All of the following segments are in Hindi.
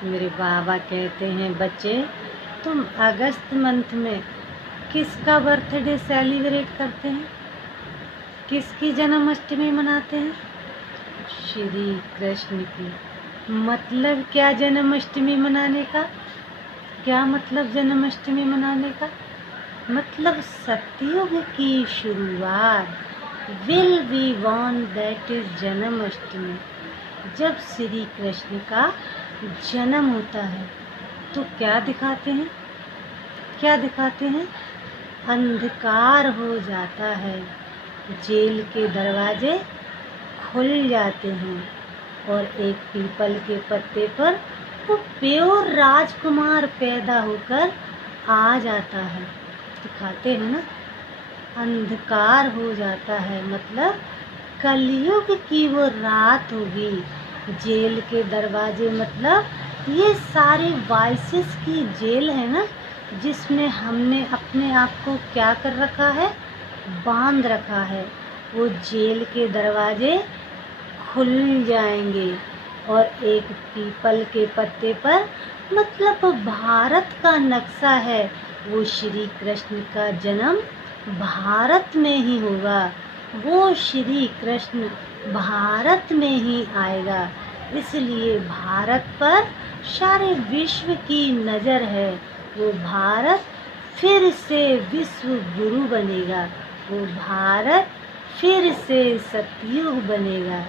मेरे बाबा कहते हैं, बच्चे तुम अगस्त मंथ में किसका बर्थडे सेलिब्रेट करते हैं, किसकी जन्माष्टमी मनाते हैं? श्री कृष्ण की। मतलब क्या जन्माष्टमी मनाने का? क्या मतलब जन्माष्टमी मनाने का? मतलब सतयुग की शुरुआत, will be won, that is Janmashtami. जब श्री कृष्ण का जन्म होता है तो क्या दिखाते हैं? क्या दिखाते हैं? अंधकार हो जाता है, जेल के दरवाजे खुल जाते हैं और एक पीपल के पत्ते पर वो प्योर राजकुमार पैदा होकर आ जाता है। दिखाते हैं ना, अंधकार हो जाता है मतलब कलयुग की वो रात होगी। जेल के दरवाजे मतलब ये सारे वाइसेस की जेल है ना, जिसमें हमने अपने आप को क्या कर रखा है? बांध रखा है। वो जेल के दरवाजे खुल जाएंगे और एक पीपल के पत्ते पर मतलब भारत का नक्शा है, वो श्री कृष्ण का जन्म भारत में ही होगा। वो श्री कृष्ण भारत में ही आएगा, इसलिए भारत पर सारे विश्व की नज़र है। वो भारत फिर से विश्व गुरु बनेगा, वो भारत फिर से सतयुग बनेगा।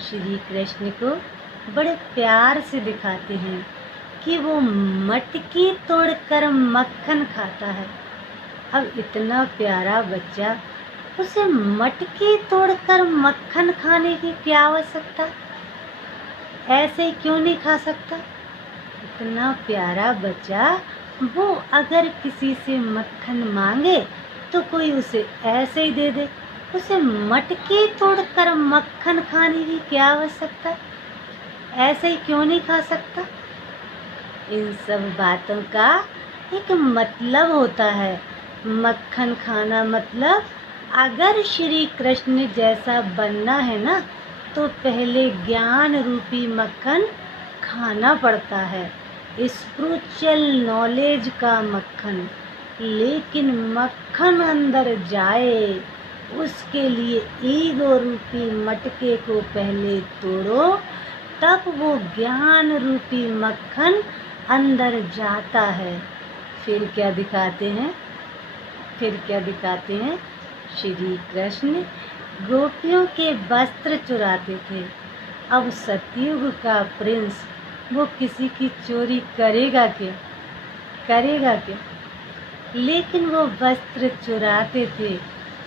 श्री कृष्ण को बड़े प्यार से दिखाते हैं कि वो मटकी तोड़कर मक्खन खाता है। अब इतना प्यारा बच्चा, उसे मटकी तोड़कर मक्खन खाने की क्या आवश्यकता? ऐसे ही क्यों नहीं खा सकता? इतना प्यारा बच्चा, वो अगर किसी से मक्खन मांगे तो कोई उसे ऐसे ही दे दे। उसे मटकी तोड़कर मक्खन खाने की क्या आवश्यकता? ऐसे ही क्यों नहीं खा सकता? इन सब बातों का एक मतलब होता है। मक्खन खाना मतलब अगर श्री कृष्ण जैसा बनना है ना, तो पहले ज्ञान रूपी मक्खन खाना पड़ता है, स्पिरिचुअल नॉलेज का मक्खन। लेकिन मक्खन अंदर जाए उसके लिए ईगो रूपी मटके को पहले तोड़ो, तब वो ज्ञान रूपी मक्खन अंदर जाता है। फिर क्या दिखाते हैं? फिर क्या दिखाते हैं? श्री कृष्ण गोपियों के वस्त्र चुराते थे। अब सतयुग का प्रिंस वो किसी की चोरी करेगा क्या? करेगा क्या? लेकिन वो वस्त्र चुराते थे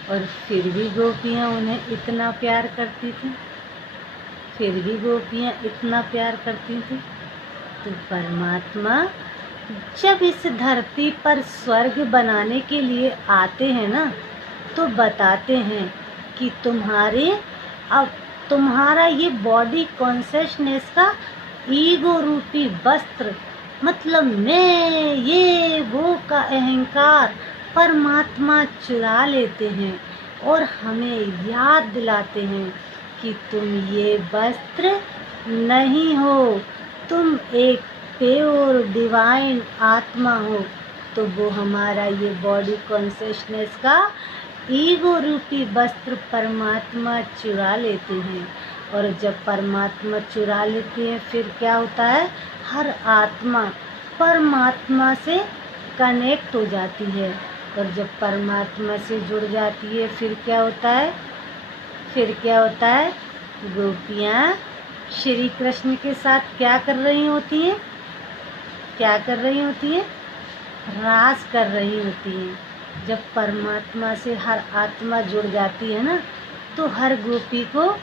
और फिर भी गोपियाँ उन्हें इतना प्यार करती थी, फिर भी गोपियाँ इतना प्यार करती थी। तो परमात्मा जब इस धरती पर स्वर्ग बनाने के लिए आते हैं ना, तो बताते हैं कि तुम्हारा ये बॉडी कॉन्शियसनेस का ईगो रूपी वस्त्र मतलब मैं ये वो का अहंकार परमात्मा चुरा लेते हैं और हमें याद दिलाते हैं कि तुम ये वस्त्र नहीं हो, तुम एक प्योर डिवाइन आत्मा हो। तो वो हमारा ये बॉडी कॉन्शियसनेस का ईगो रूपी वस्त्र परमात्मा चुरा लेते हैं। और जब परमात्मा चुरा लेते हैं फिर क्या होता है? हर आत्मा परमात्मा से कनेक्ट हो जाती है और जब परमात्मा से जुड़ जाती है फिर क्या होता है? फिर क्या होता है? गोपियाँ श्री कृष्ण के साथ क्या कर रही होती हैं? क्या कर रही होती हैं? रास कर रही होती हैं। जब परमात्मा से हर आत्मा जुड़ जाती है ना, तो हर गोपी को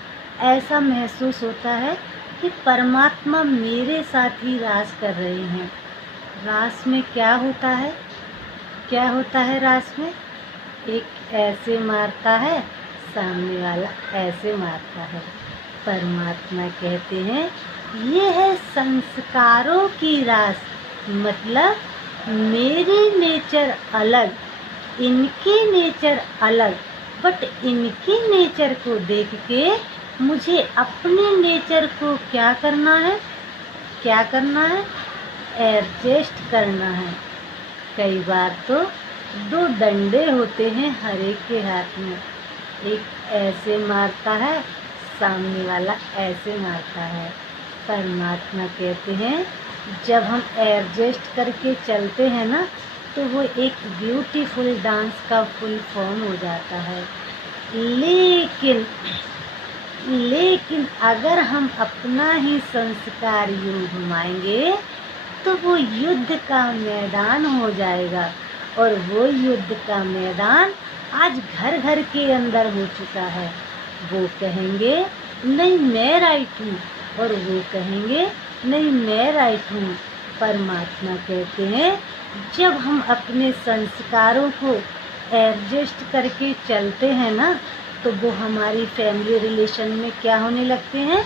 ऐसा महसूस होता है कि परमात्मा मेरे साथ ही रास कर रहे हैं। रास में क्या होता है? क्या होता है रास में? एक ऐसे मारता है, सामने वाला ऐसे मारता है। परमात्मा कहते हैं ये है संस्कारों की रास, मतलब मेरी नेचर अलग, इनकी नेचर अलग, बट इनकी नेचर को देख के मुझे अपने नेचर को क्या करना है? क्या करना है? एडजस्ट करना है। कई बार तो 2 डंडे होते हैं हर एक के हाथ में, एक ऐसे मारता है, सामने वाला ऐसे मारता है। परमात्मा कहते हैं जब हम एडजस्ट करके चलते हैं ना, तो वो एक ब्यूटीफुल डांस का फुल फॉर्म हो जाता है। लेकिन अगर हम अपना ही संस्कार यूं घुमाएंगे तो वो युद्ध का मैदान हो जाएगा। और वो युद्ध का मैदान आज घर घर के अंदर हो चुका है। वो कहेंगे नहीं मैं राइट हूँ, और वो कहेंगे नहीं मैं राइट हूँ। परमात्मा कहते हैं जब हम अपने संस्कारों को एडजस्ट करके चलते हैं ना, तो वो हमारी फैमिली रिलेशन में क्या होने लगते हैं,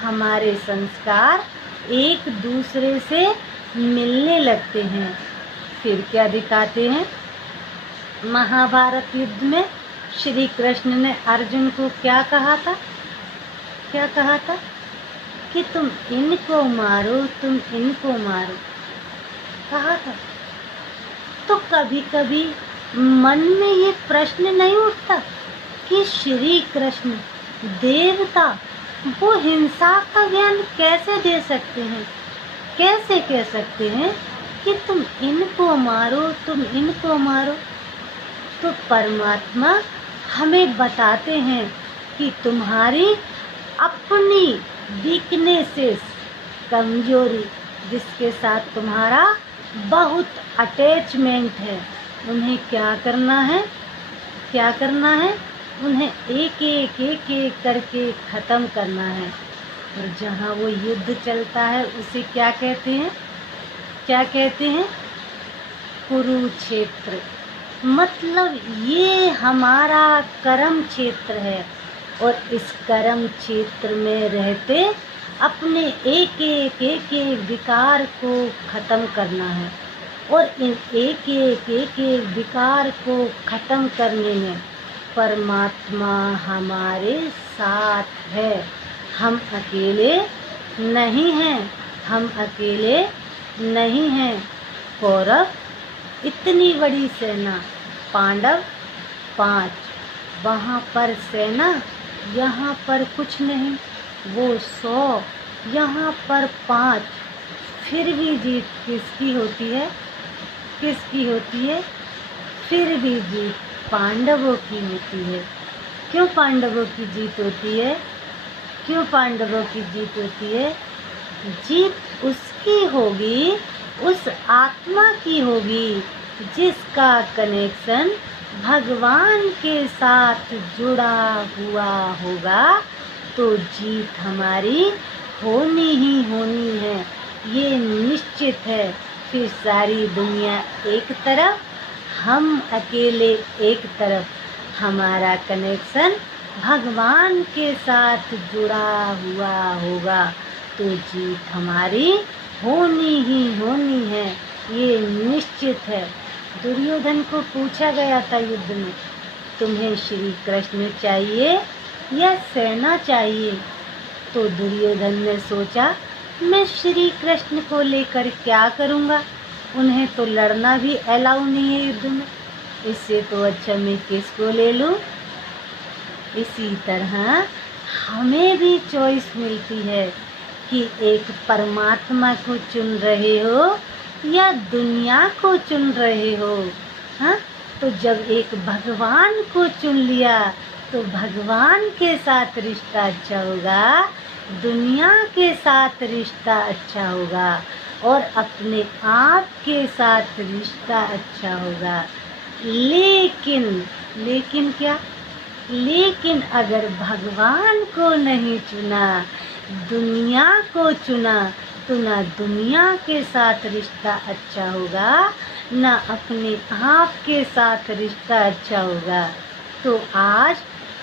हमारे संस्कार एक दूसरे से मिलने लगते हैं। फिर क्या दिखाते हैं, महाभारत युद्ध में श्री कृष्ण ने अर्जुन को क्या कहा था, कि तुम इनको मारो, तुम इनको मारो, कहा था। तो कभी कभी मन में ये प्रश्न नहीं उठता कि श्री कृष्ण देवता वो हिंसा का ज्ञान कैसे दे सकते हैं, कैसे कह सकते हैं कि तुम इनको मारो, तुम इनको मारो। तो परमात्मा हमें बताते हैं कि तुम्हारी अपनी वीकनेसेस, कमजोरी, जिसके साथ तुम्हारा बहुत अटैचमेंट है, उन्हें क्या करना है, उन्हें एक एक करके ख़त्म करना है। और जहाँ वो युद्ध चलता है उसे क्या कहते हैं, कुरुक्षेत्र। मतलब ये हमारा कर्म क्षेत्र है, और इस कर्म क्षेत्र में रहते अपने एक एक विकार को ख़त्म करना है। और इन एक एक विकार को ख़त्म करने में परमात्मा हमारे साथ है। हम अकेले नहीं हैं। कौरव इतनी बड़ी सेना, पांडव 5, वहाँ पर सेना, यहाँ पर कुछ नहीं। वो 100, यहाँ पर 5, फिर भी जीत किसकी होती है? फिर भी जीत पांडवों की होती है। क्यों पांडवों की जीत होती है? जीत उसकी होगी, उस आत्मा की होगी जिसका कनेक्शन भगवान के साथ जुड़ा हुआ होगा। तो जीत हमारी होनी ही होनी है, ये निश्चित है। फिर सारी दुनिया एक तरफ, हम अकेले एक तरफ। हमारा कनेक्शन भगवान के साथ जुड़ा हुआ होगा, तो जीत हमारी होनी ही होनी है, ये निश्चित है। दुर्योधन को पूछा गया था युद्ध में, तुम्हें श्री कृष्ण चाहिए या सेना चाहिए? तो दुर्योधन ने सोचा, मैं श्री कृष्ण को लेकर क्या करूँगा, उन्हें तो लड़ना भी अलाउ नहीं है युद्ध में, इससे तो अच्छा मैं किसको ले लूँ। इसी तरह हमें भी चॉइस मिलती है कि एक परमात्मा को चुन रहे हो या दुनिया को चुन रहे हो। हाँ, तो जब एक भगवान को चुन लिया तो भगवान के साथ रिश्ता अच्छा होगा, दुनिया के साथ रिश्ता अच्छा होगा, और अपने आप के साथ रिश्ता अच्छा होगा। लेकिन क्या? लेकिन अगर भगवान को नहीं चुना, दुनिया को चुना, तो ना दुनिया के साथ रिश्ता अच्छा होगा, ना अपने आप के साथ रिश्ता अच्छा होगा। तो आज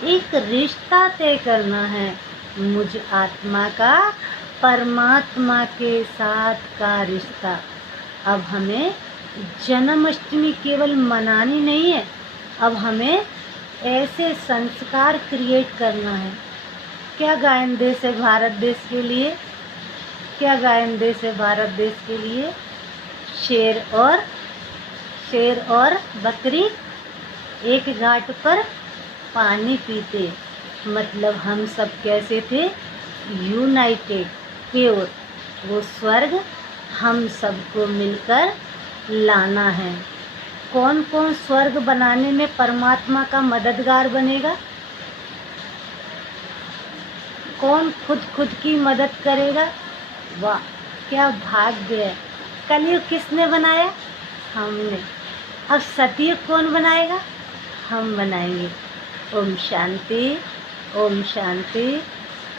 एक रिश्ता तय करना है, मुझ आत्मा का परमात्मा के साथ का रिश्ता। अब हमें जन्माष्टमी केवल मनानी नहीं है, अब हमें ऐसे संस्कार क्रिएट करना है। क्या गायन देश है भारत देश के लिए? क्या गायन देश है भारत देश के लिए? शेर और बकरी एक घाट पर पानी पीते। मतलब हम सब कैसे थे? United, pure. वो स्वर्ग हम सबको मिलकर लाना है। कौन कौन स्वर्ग बनाने में परमात्मा का मददगार बनेगा? कौन खुद की मदद करेगा? वाह, क्या भाग्य है। कलयुग किसने बनाया? हमने। अब सतयुग कौन बनाएगा? हम बनाएंगे। ओम शांति, ओम शांति।